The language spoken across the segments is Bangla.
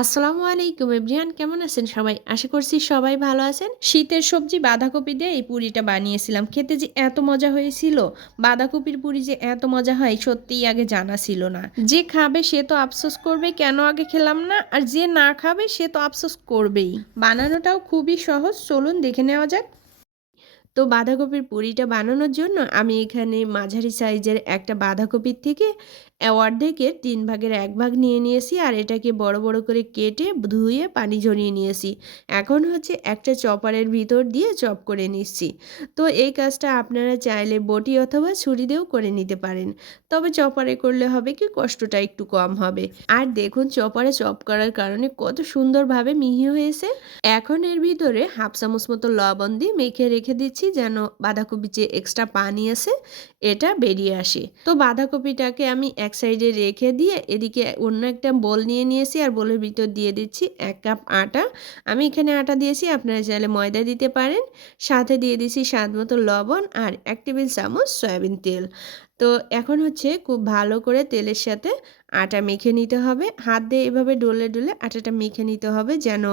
আসসালামু আলাইকুম এভরিওয়ান, কেমন আছেন সবাই? আশা করছি সবাই ভালো আছেন। শীতের সবজি বাঁধাকপি দিয়ে এই পুরিটা বানিয়েছিলাম। খেতে যে এত মজা হয়েছিল, বাঁধাকপির পুরি যে এত মজা হয় সত্যিই আগে জানা ছিল না। যে খাবে সে তো আফসোস করবে কেন আগে খেলাম না, আর যে না খাবে সে তো আফসোস করবেই। বানানোটাও খুবই সহজ, চলুন দেখে নেওয়া যাক। তো বাঁধাকপির পুরিটা বানানোর জন্য আমি এখানে মাঝারি সাইজের একটা বাঁধাকপির থেকে অর্ধেকের 3 ভাগের 1 ভাগ নিয়ে নিয়েছি, আর এটাকে বড় বড় করে কেটে ধুয়ে পানি ঝরিয়ে নিয়েছি। এখন হচ্ছে একটা চপারের ভিতর দিয়ে চপ করে নিচ্ছি। তো এই কাজটা আপনারা চাইলে বটি অথবা ছুরি দিয়েও করে নিতে পারেন, তবে চপারে করলে হবে কি কষ্টটা একটু কম হবে। আর দেখুন চপারে চপ করার কারণে কত সুন্দরভাবে মিহি হয়েছে। এখন এর ভিতরে হাফ চামচ মতো লবণ দিয়ে মেখে রেখে দিচ্ছি, যেন বাঁধাকপির যে এক্সট্রা পানি আছে এটা বেরিয়ে আসে। তো বাঁধাকপিটাকে আমি এক সাইডে রেখে দিয়ে এদিকে অন্য একটা বোল নিয়ে নিয়েছি, আর বোলের ভিতর দিয়ে দিচ্ছি 1 কাপ আটা। আমি এখানে আটা দিয়েছি, আপনারা চাইলে ময়দা দিতে পারেন। সাথে দিয়ে দিচ্ছি স্বাদ মতো লবণ আর 1 টেবিল চামচ সয়াবিন তেল। তো এখন হচ্ছে খুব ভালো করে তেলের সাথে আটা মেখে নিতে হবে। হাত দিয়ে এভাবে ডলে ডলে আটাটা মেখে নিতে হবে, যেন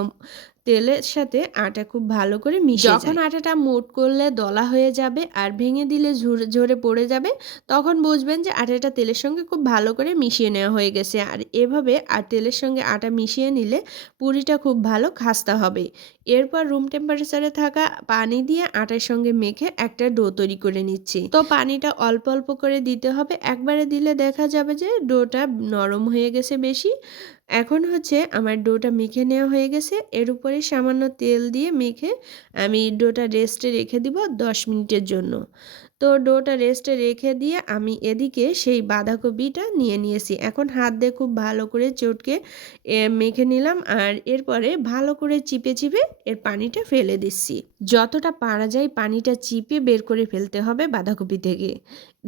তেলের সাথে আটা খুব ভালো করে মিশে যায়। যখন আটাটা মোট করলে দলা হয়ে যাবে আর ভেঙে দিলে ঝরে পড়ে যাবে, তখন বুঝবেন যে আটাটা তেলের সঙ্গে খুব ভালো করে মিশিয়ে নেওয়া হয়ে গেছে। আর এভাবে আর তেলের সঙ্গে আটা মিশিয়ে নিলে পুরিটা খুব ভালো খাস্তা হবে। এরপর রুম টেম্পারেচারে থাকা পানি দিয়ে আটার সঙ্গে মেখে একটা ডো তৈরি করে নিচ্ছি। তো পানিটা অল্প অল্প করে দিতে হবে, একবারে দিলে দেখা যাবে যে ডোটা নরম হয়ে গেছে বেশি। এখন হচ্ছে আমার ডোটা মেখে নেওয়া হয়ে গেছে। এর উপরে সামান্য তেল দিয়ে মেখে আমি ডোটা রেস্টে রেখে দিব 10 মিনিটের জন্য। তো ডোটা রেস্টে রেখে দিয়ে আমি এদিকে সেই বাঁধাকপিটা নিয়ে নিয়েছি। এখন হাত দিয়ে খুব ভালো করে চটকে মেখে নিলাম, আর এরপরে ভালো করে চিপে চিপে এর পানিটা ফেলে দিচ্ছি। যতটা পারা যায় পানিটা চিপে বের করে ফেলতে হবে বাঁধাকপি থেকে।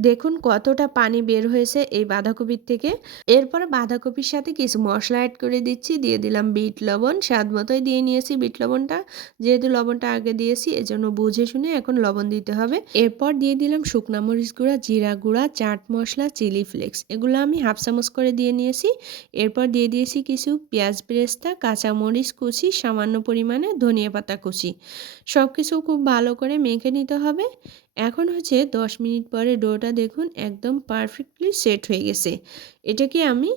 দেখুন কতটা পানি বের হয়েছে এই বাঁধাকপির থেকে। এরপরে বাঁধাকপির সাথে কিছু মশলা অ্যাড করে দিচ্ছি। দিয়ে দিলাম বিট লবণ, স্বাদ মতোই দিয়ে নিয়েছি বিট লবণটা। যেহেতু লবণটা আগে দিয়েছি এজন্য বুঝে শুনে এখন লবণ দিতে হবে। এরপর দিয়ে দিলাম শুকনা মরিচ গুঁড়া, জিরা গুঁড়া, চাট মশলা, চিলি ফ্লেক্স, এগুলো আমি হাফ চামচ করে দিয়ে নিয়েছি। এরপর দিয়ে দিয়েছি কিছু পেঁয়াজ বেরেস্তা, কাঁচা মরিচ কুচি, সামান্য পরিমাণে ধনিয়া পাতা কুচি। সব কিছু খুব ভালো করে মেখে নিতে হবে। এখন হচ্ছে 10 মিনিট পরে ডোটা দেখুন একদম পারফেক্টলি সেট হয়ে গেছে। এটাকে আমি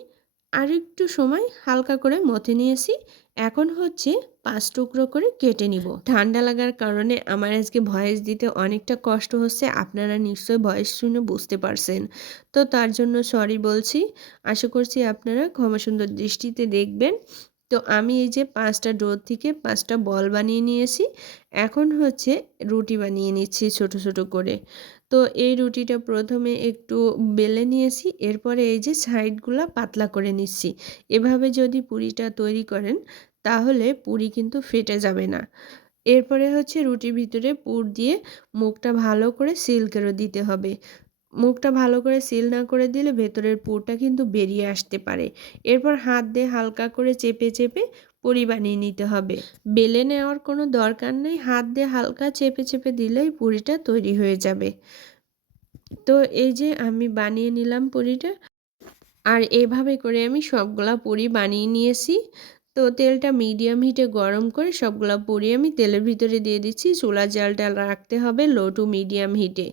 আরেকটু সময় হালকা করে মথে নিয়েছি। এখন হচ্ছে 5 টুকরো করে কেটে নিব। ঠান্ডা লাগার কারণে আমার আজকে ভয়েস দিতে অনেকটা কষ্ট হচ্ছে, আপনারা নিশ্চয়ই ভয়েস শুনে বুঝতে পারছেন। তো তার জন্য সরি বলছি। আশা করছি আপনারা ক্ষমা সুন্দর দৃষ্টিতে দেখবেন। তো আমি এই যে 5টা ডো থেকে 5টা বল বানিয়ে নিয়েছি। এখন হচ্ছে রুটি বানিয়ে নিচ্ছি ছোট ছোট করে। তো এই রুটিটা প্রথমে একটু বেলে নিয়েছি, এরপরে এই যে সাইডগুলা পাতলা করে নিচ্ছি। এভাবে যদি পুরিটা তৈরি করেন তাহলে পুরি কিন্তু ফেটে যাবে না। এরপরে হচ্ছে রুটির ভিতরে পুর দিয়ে মুখটা ভালো করে সিল করে দিতে হবে। মুখটা ভালো করে সিল না করে দিলে ভেতরের পুরটা কিন্তু বেরিয়ে আসতে পারে। এরপর হাত দিয়ে হালকা করে চেপে চেপে পুরি বানিয়ে নিতে হবে। বেলে নেওয়ার কোনো দরকার নেই, হাত দিয়ে হালকা চেপে চেপে দিলেই পুরিটা তৈরি হয়ে যাবে। তো এই যে আমি বানিয়ে নিলাম পুরিটা, আর এভাবে করে আমি সবগুলা পুরি বানিয়ে নিয়েছি। তো তেলটা মিডিয়াম হিটে গরম করে সবগুলা পুরি আমি তেলের ভিতরে দিয়ে দিচ্ছি। চুলার জালটা রাখতে হবে লো টু মিডিয়াম হিটে।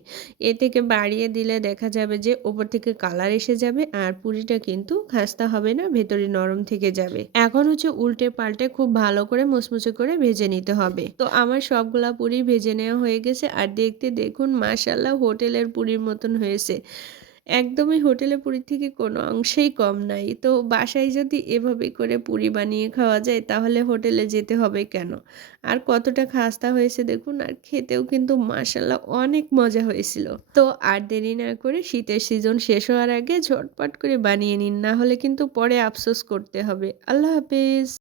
এ থেকে বাড়িয়ে দিলে দেখা যাবে যে ওপর থেকে কালার এসে যাবে, আর পুরিটা কিন্তু খাস্তা হবে না, ভেতরে নরম থেকে যাবে। এখন হচ্ছে উল্টে পাল্টে খুব ভালো করে মুচমুচে করে ভেজে নিতে হবে। তো আমার সবগুলা পুরি ভেজে নেওয়া হয়ে গেছে, আর দেখতে দেখুন মাশাআল্লাহ হোটেলের পুরির মতন হয়েছে। একদমই হোটেলে পুরির থেকে কোনো অংশেই কম নাই। তো বাসায় যদি এভাবে করে পুরি বানিয়ে খাওয়া যায় তাহলে হোটেলে যেতে হবে কেন? আর কতটা খাস্তা হয়েছে দেখুন, আর খেতেও কিন্তু মাশাআল্লাহ অনেক মজা হয়েছিল। তো আর দেরি না করে শীতের সিজন শেষ হওয়ার আগে ঝটপট করে বানিয়ে নিন, না হলে কিন্তু পরে আফসোস করতে হবে। আল্লাহ হাফেজ।